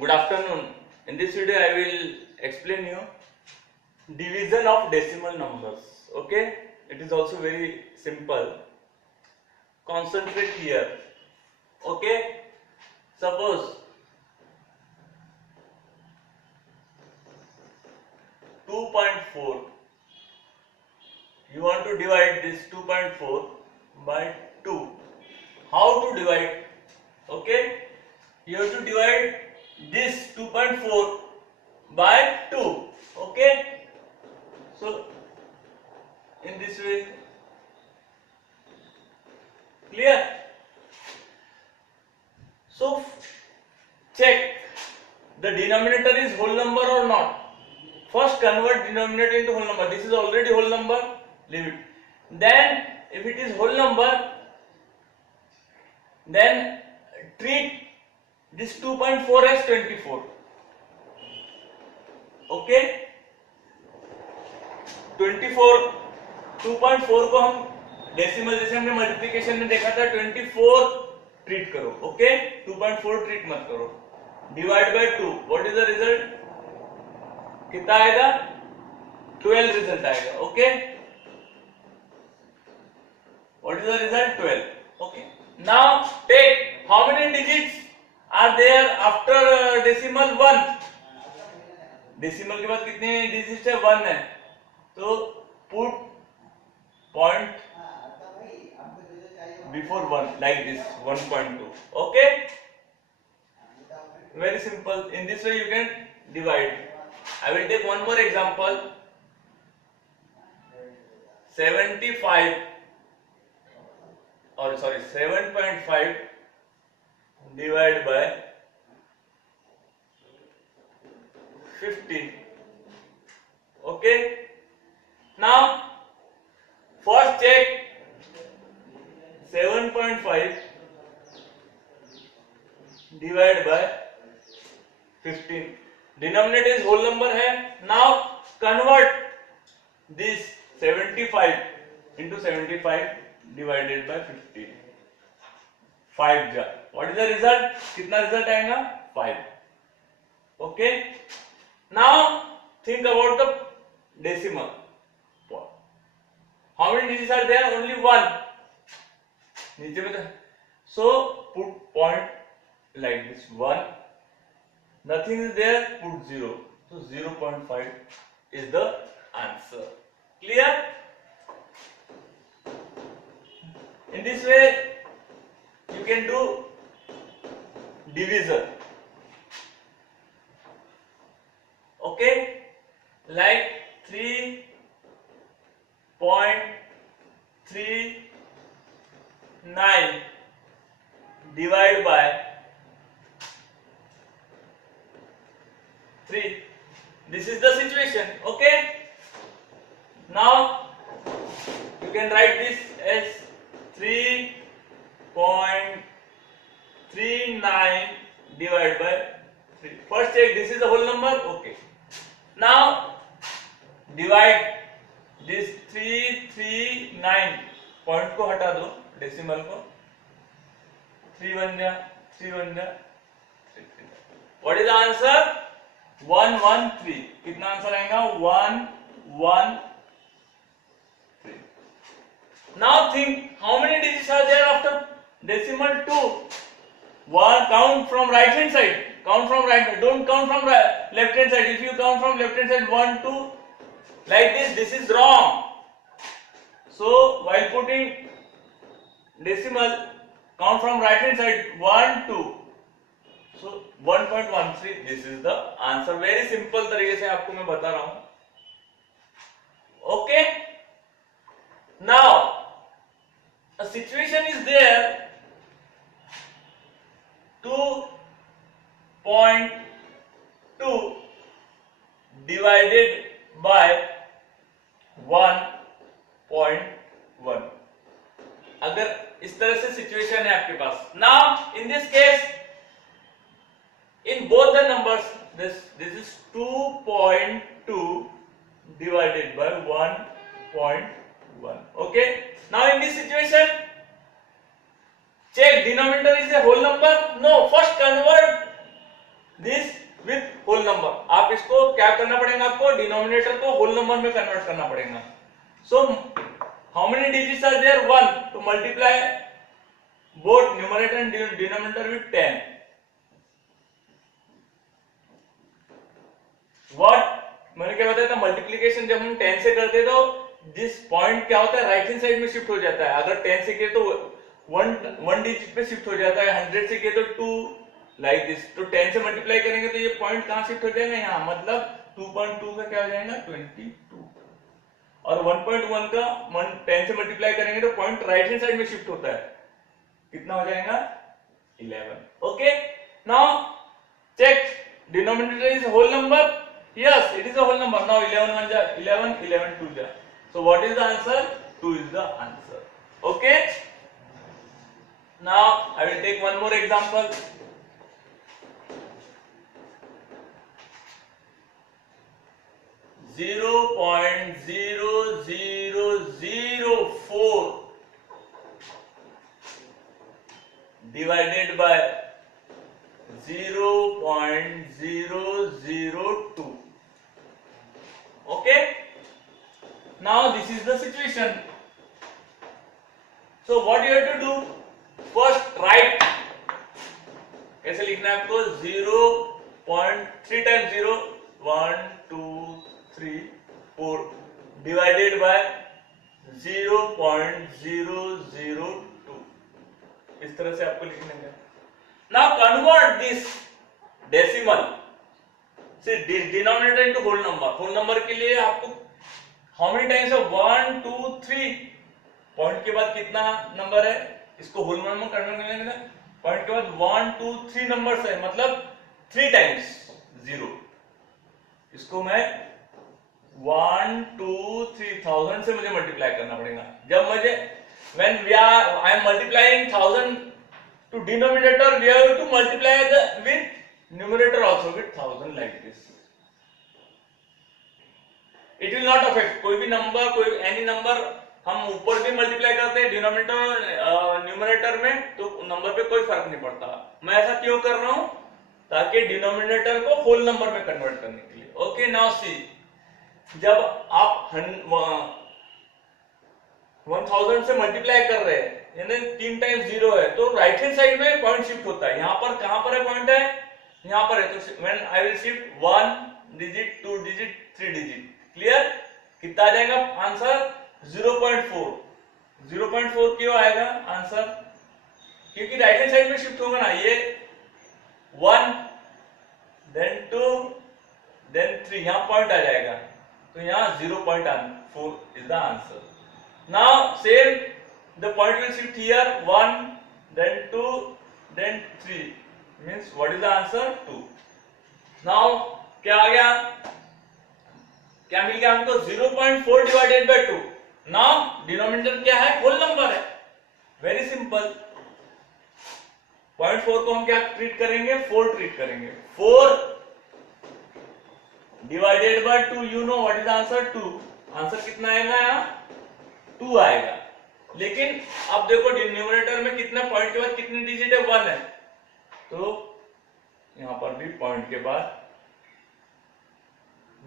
Good afternoon. In this video I will explain you division of decimal numbers. Okay, it is also very simple. Concentrate here. Okay, suppose 2.4, you want to divide this 2.4 by 2. How to divide? Okay, you have to divide this 2.4 by 2. Okay, so in this way, clear? So check the denominator is whole number or not. First convert denominator into whole number. This is already whole number, leave it. Then if it is whole number, then treat this 2.4 as 24. Okay, 24 2.4 को हम डेसिमल जैसे हमने मल्टीप्लिकेशन में देखा था 24 ट्रीट करो. ओके, 2.4 treat मत करो. Divide by 2, what is the result? कितना आएगा? 12 रिजल्ट आएगा. Okay, what is the result? 12. Okay, now take how many digits are there after decimal 1. डेसिमल के बाद कितने डिजिट्स है? 1 है. तो put point before 1 like this, 1.2. Okay, very simple. In this way you can divide. I will take one more example. 75 or sorry 7.5 divided by 15. Okay, now first check 7.5 divided by 15. Denominator is whole number है. Now convert this 75 into 75 divided by 15. 5 जा. What is the result? कितना result आएगा? 5. Okay. Now think about the decimal. How many digits are there? Only 1. नीचे में तो so put point like this 1, nothing is there, put 0, so 0.5 is the answer. Clear? In this way you can do division. Okay, like 3.39 divided by 3. This is the situation. Okay, now you can write this as 3.39 divided by 3. First check this is the whole number. Okay, now divide this 339 पॉइंट को हटा दो, डेसिमल को. 3 1 जा 3 1 जा 3 3. What is the answer? 113. कितना answer आएगा? 113. Now think how many digits are there after decimal 2. One, count from right hand side. Count from right. Don't count from left hand side. If you count from left hand side 1 2 like this is wrong. So while putting decimal, count from right hand side 1 2. So 1.13. This is the answer. Very simple तरीके से आपको मैं बता रहा हूं. Okay. Now a situation is there. 2.2 divided by 1.1. अगर इस तरह से सिचुएशन है आपके पास. Now in this case in both the numbers this is 2.2 divided by 1.1. Okay, now in this situation check denominator is a whole number. No, first convert this with whole number. आप इसको क्या करना पड़ेगा, आपको डिनोमिनेटर को होल नंबर में convert करना पड़ेगा। So how many digits are there, 1, to multiply both numerator and denominator with 10। What मैंने क्या बताया था, मल्टीप्लिकेशन जब हम 10 से करते तो दिस पॉइंट क्या होता है, राइट हैंड साइड में शिफ्ट हो जाता है। अगर 10 से किए तो वन डिजिट पे शिफ्ट हो जाता है, 100 से किए तो 2, लाइक दिस। तो 10 से मल्टीप्लाई करेंगे तो ये पॉइंट कहां शिफ्ट हो जाएगा, यहाँ, मतलब 2.2 का क्या हो जाएगा, 22। और 1.1 का 10 से मल्टीप्लाई करेंगे तो पॉइंट राइट हैंड साइड में शिफ्ट होता है, कितना हो जाएगा, 11। Okay, now check, denominator is whole number, yes it is a whole number. Now 11 1 ja 11, 11 2 ja, so what is the answer, 2 is the answer. Okay, now I will take one more example. Zero point zero zero zero four divided by 0.002. Okay, now this is the situation. So what you have to do, first write, कैसे लिखना है आपको, 0.3 times 0, 1 2 3 4 divided by 0.002, इस तरह से आपको लिखना है। Now convert this decimal, see denominator into whole number. Whole number के लिए आपको how many times है, 1 2 3, पॉइंट के बाद कितना नंबर है, इसको होल नंबर में कन्वर्ट करने के, पॉइंट के बाद 1 2 3 नंबर्स है, मतलब 3 टाइम्स 0। इसको मैं 1 2 3 1000 से मुझे मल्टीप्लाई करना पड़ेगा। जब मुझे when I am multiplying 1000 to denominator, we have to multiply with numerator also with 1000, like this. It will not affect, कोई भी नंबर, कोई एनी नंबर हम ऊपर भी मल्टीप्लाई करते हैं डिनोमिनेटर न्यूमरेटर में, तो नंबर पे कोई फर्क नहीं पड़ता। मैं ऐसा क्यों कर रहा हूं, ताकि डिनोमिनेटर को होल नंबर में कन्वर्ट करने के लिए। ओके, नाउ सी, जब आप 1000 से मल्टीप्लाई कर रहे हैं, यानी 3 टाइम्स 0 है, तो राइट हैंड साइड में पॉइंट शिफ्ट होता है। यहाँ पर कहां पर है पॉइंट है, यहाँ पर है, तो व्हेन आई विल शिफ्ट 1 डिजिट 2 डिजिट 3 डिजिट, क्लियर, कितना आ जाएगा आंसर, 0.4। 0.4 क्यों आएगा आंसर, क्योंकि राइट हैंड साइड में शिफ्ट होगा ना, ये 1 देन 2 देन 3, यहाँ पॉइंट आ जाएगा, तो यहाँ 0.4 is the answer. Now same, the point will shift here, 1 then 2 then 3, means what is the answer, 2. Now क्या आ गया, क्या मिल गया हमको, 0.4 divided by 2। Now डिनोमिनेटर क्या है, होल नंबर है, वेरी सिंपल। 0.4 को हम क्या ट्रीट करेंगे, 4 ट्रीट करेंगे। 4 divided by 2, you know what is the answer, 2। आंसर कितना आएगा, यहाँ 2 आएगा। लेकिन अब देखो डिनोमिनेटर में कितना, पॉइंट के बाद कितनी डिजिट है, 1 है, तो यहां पर भी पॉइंट के बाद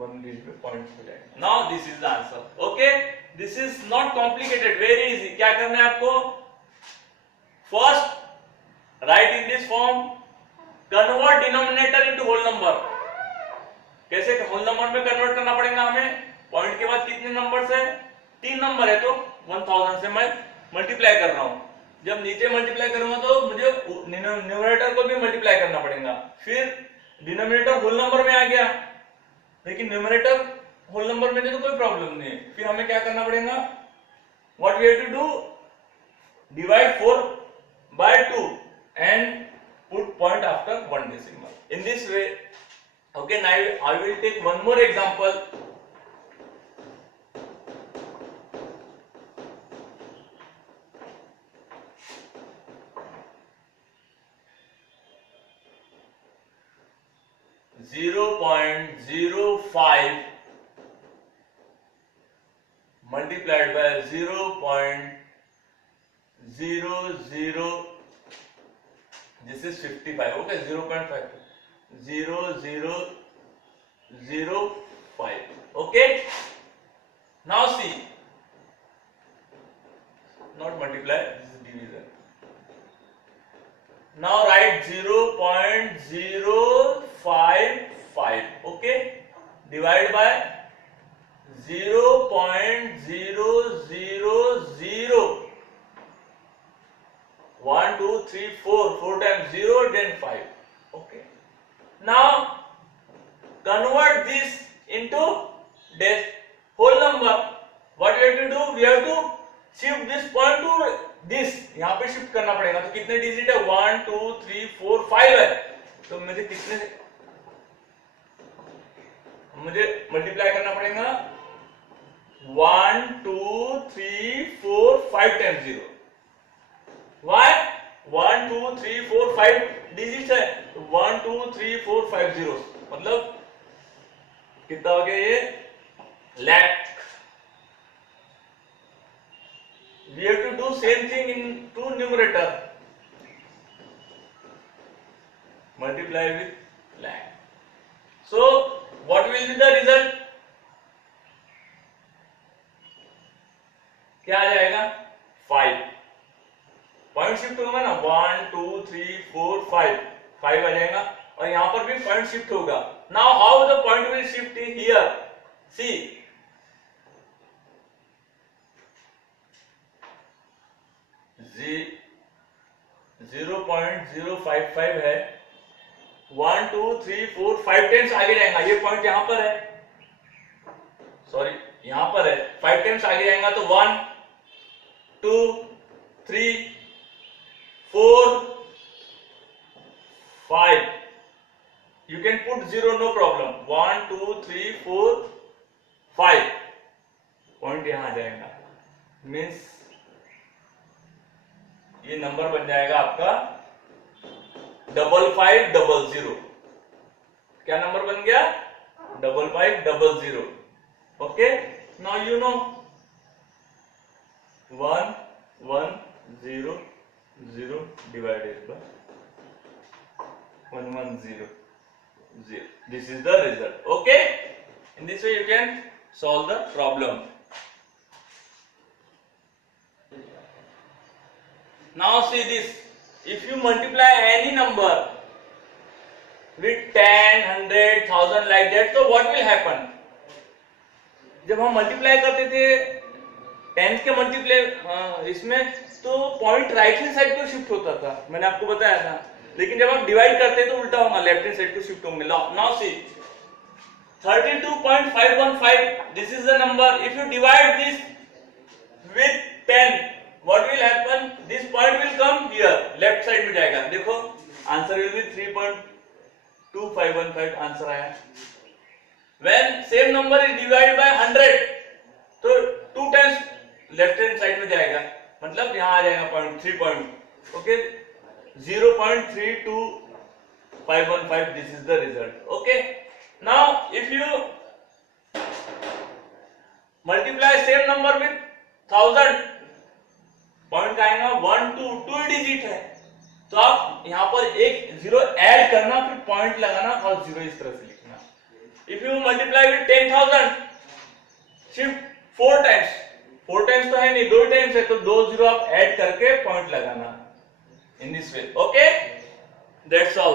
1 डिजिट पे पॉइंट हो जाएगा। Now this is the answer. Okay, this is not complicated, very easy. क्या करना है आपको, first write in this form, convert denominator into whole number. कैसे होल नंबर में कन्वर्ट करना पड़ेगा हमें, पॉइंट के बाद कितने नंबर्स है, 3 नंबर है, तो 1000 से मैं मल्टीप्लाई कर रहा हूं। जब नीचे मल्टीप्लाई करूंगा तो मुझे न्यूमरेटर को भी मल्टीप्लाई करना पड़ेगा। फिर डिनोमिनेटर होल नंबर में आ गया, लेकिन न्यूमरेटर होल नंबर में तो कोई प्रॉब्लम नहीं है। फिर हमें क्या करना पड़ेगा, what we have to do, divide 4 by 2 and put point after 1 decimal, in this way. Okay, now I will take one more example. .05 multiplied by 0.00, this is 55. Okay, 0.5 0.0005. Okay. Now see, not multiply, this is division. Now write 0.055. Okay, divide by 0.0001, 2, 3, 4, 4 times 0, then 5. Okay. Now convert this into whole number. What we have to do? We have to shift this point to this. यहाँ पे शिफ्ट करना पड़ेगा. तो कितने डिजिट है? 1, 2, 3, 4, 5 है. तो मुझे मल्टीप्लाई करना पड़ेगा 1, 2, 3, 4, 5 टाइम्स 0. Why? 1, 2, 3, 4, 5 डिजिट है. 1, 2, 3, 4, 5 जीरो. मतलब कितना हो गया ये? lakh. We have to do same thing in to numerator. Multiply with lakh. So what will be the result? क्या आ जाएगा? 5. पॉइंट शिफ्ट होगा ना, 1, 2, 3, 4, 5 आ जाएगा. और यहां पर भी पॉइंट शिफ्ट होगा. Now how the point will shift here? See, जी 0.055 है. 1, 2, 3, 4, 5 टाइम्स आगे जाएगा. ये पॉइंट यहां पर है, सॉरी यहां पर है. 5 टाइम्स आगे जाएगा तो 1, 2, 3, 4, 5. You can put 0, no problem. 1, 2, 3, 4, 5 पॉइंट यहां आ जाएगा. मीन्स ये नंबर बन जाएगा आपका 5500. क्या नंबर बन गया? 5500. Okay. Now you know 1100 divided by 1100. This is the result. Okay. In this way you can solve the problem. Now see this. If you multiply any number with 10, 100, 1000 like that, so what will happen? जब हम मल्टीप्लाई करते थे 10 के मल्टीप्लाई इसमें, तो point right hand side को शिफ्ट होता था. मैंने आपको बताया था. लेकिन जब आप डिवाइड करते हैं तो उल्टा होगा, लेफ्ट हैंड साइड को शिफ्ट होंगे. Now see 32.515. This is the number. If you divide this with 10, what will happen? This point will come here, left side में जाएगा. देखो आंसर will be 3.2515. आंसर आया. When same number is divided by 100, तो 2 times left hand side में जाएगा. मतलब यहाँ आ जाएगा पॉइंट 3 point. Okay, 0.32515. This is the result. Okay. Now if you multiply same number with 1000, पॉइंट आएगा 1, 2 डिजिट है. तो आप यहाँ पर एक 0 ऐड करना, फिर पॉइंट लगाना और 0 इस तरह से लिखना. इफ यू मल्टीप्लाई विद 10,000, शिफ्ट 4 टाइम्स. 4 टाइम्स तो है नहीं, 2 टाइम्स है, तो 2 0 आप ऐड करके पॉइंट लगाना. इन this way. Okay, that's all.